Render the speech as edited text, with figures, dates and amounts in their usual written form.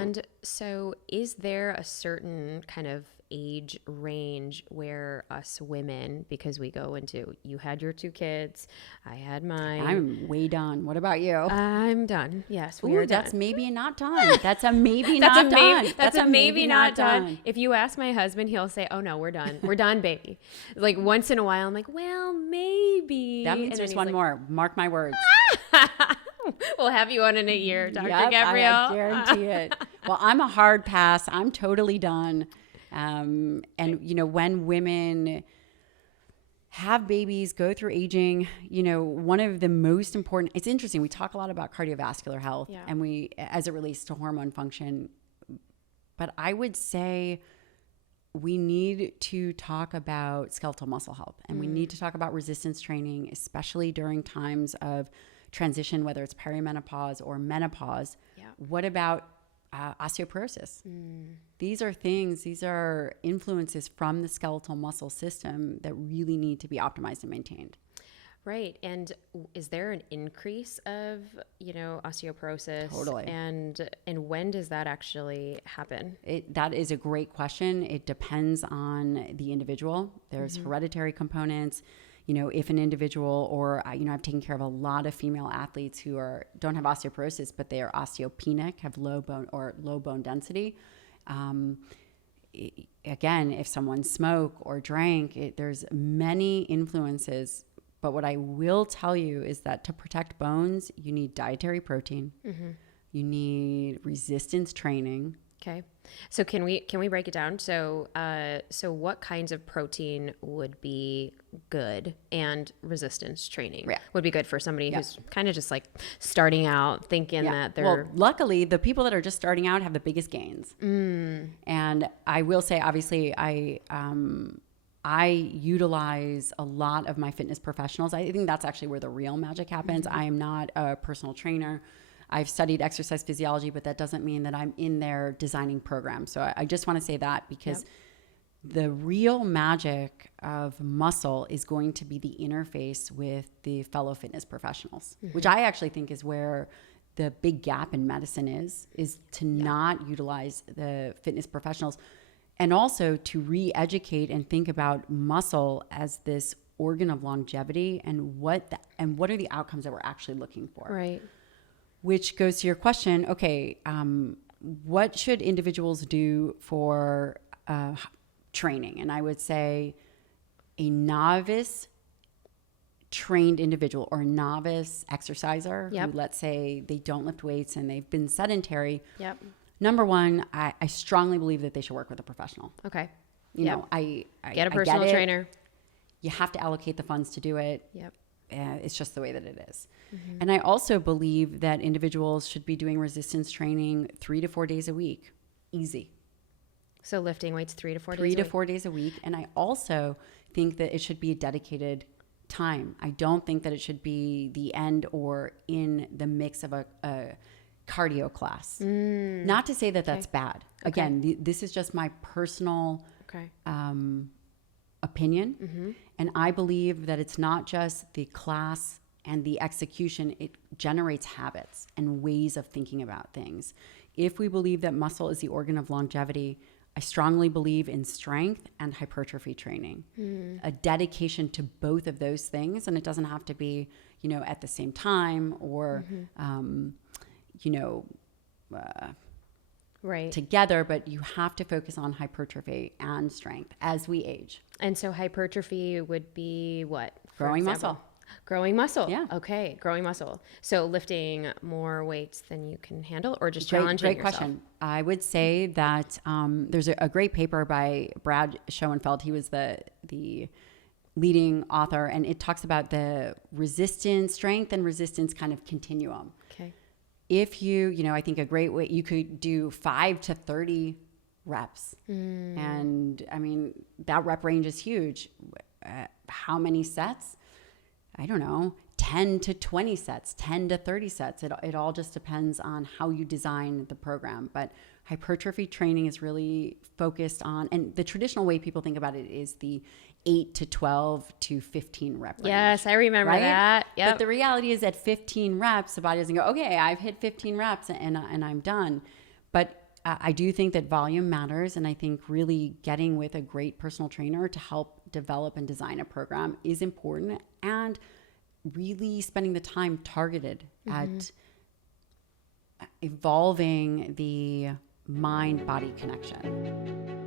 And so is there a certain kind of age range where us women, because we go into, you had your 2 kids, I had mine. I'm way done. What about you? I'm done. Yes, we are done. That's maybe not done. That's a maybe not done. That's a maybe not done. If you ask my husband, he'll say, oh no, we're done. We're done, baby. Like once in a while, I'm like, well, maybe. That means there's one more. Mark my words. We'll have you on in a year, Dr. Gabrielle. I guarantee it. Well, I'm a hard pass. I'm totally done. And, when women have babies, go through aging, one of the most important, it's interesting. We talk a lot about cardiovascular health and as it relates to hormone function, but I would say we need to talk about skeletal muscle health, and we need to talk about resistance training, especially during times of transition, whether it's perimenopause or menopause. Yeah. What about osteoporosis? These are influences from the skeletal muscle system that really need to be optimized and maintained. Right. And is there an increase of, osteoporosis? Totally. And when does that actually happen? That is a great question. It depends on the individual. There's hereditary components. If an individual or, I've taken care of a lot of female athletes who don't have osteoporosis, but they are osteopenic, have low bone density. Again, if someone smoked or drank, there's many influences. But what I will tell you is that to protect bones, you need dietary protein. You need resistance training. Okay. So can we break it down? So what kinds of protein would be good, and resistance training would be good for somebody who's kind of just like starting out, thinking that they're... Well, luckily, the people that are just starting out have the biggest gains. And I will say, obviously, I utilize a lot of my fitness professionals. I think that's actually where the real magic happens. I am not a personal trainer. I've studied exercise physiology, but that doesn't mean that I'm in there designing programs. So I just want to say that, because the real magic of muscle is going to be the interface with the fellow fitness professionals, which I actually think is where the big gap in medicine is to not utilize the fitness professionals, and also to re-educate and think about muscle as this organ of longevity, and what are the outcomes that we're actually looking for. Right. Which goes to your question, okay, what should individuals do for training? And I would say a novice trained individual or novice exerciser who, let's say, they don't lift weights and they've been sedentary. Number one, I strongly believe that they should work with a professional. Okay. I get a personal trainer. You have to allocate the funds to do it. It's just the way that it is. And I also believe that individuals should be doing resistance training 3 to 4 days a week. Easy. So lifting weights 3 to 4 days a week? 3 to 4 days a week. And I also think that it should be a dedicated time. I don't think that it should be the end or in the mix of a cardio class. Not to say that that's bad. Again, this is just my personal opinion. And I believe that it's not just the class and the execution, it generates habits and ways of thinking about things. If we believe that muscle is the organ of longevity, I strongly believe in strength and hypertrophy training, a dedication to both of those things. And it doesn't have to be, at the same time or, together, but you have to focus on hypertrophy and strength as we age. And so hypertrophy would be what? Growing muscle. Growing muscle. Yeah. Okay. Growing muscle. So lifting more weights than you can handle, or just challenging yourself? Great question. I would say that there's a great paper by Brad Schoenfeld. He was the leading author, and it talks about the resistance, strength and resistance kind of continuum. Okay. If you, I think a great way, you could do 5 to 30 reps. And I mean, that rep range is huge. How many sets? I don't know, 10 to 20 sets, 10 to 30 sets. It all just depends on how you design the program. But hypertrophy training is really focused on, and the traditional way people think about it is the 8 to 12 to 15 rep range. Yes, I remember that. Yep. But the reality is at 15 reps, the body doesn't go, okay, I've hit 15 reps and I'm done. But I do think that volume matters. And I think really getting with a great personal trainer to help develop and design a program is important, and really spending the time targeted at evolving the mind-body connection.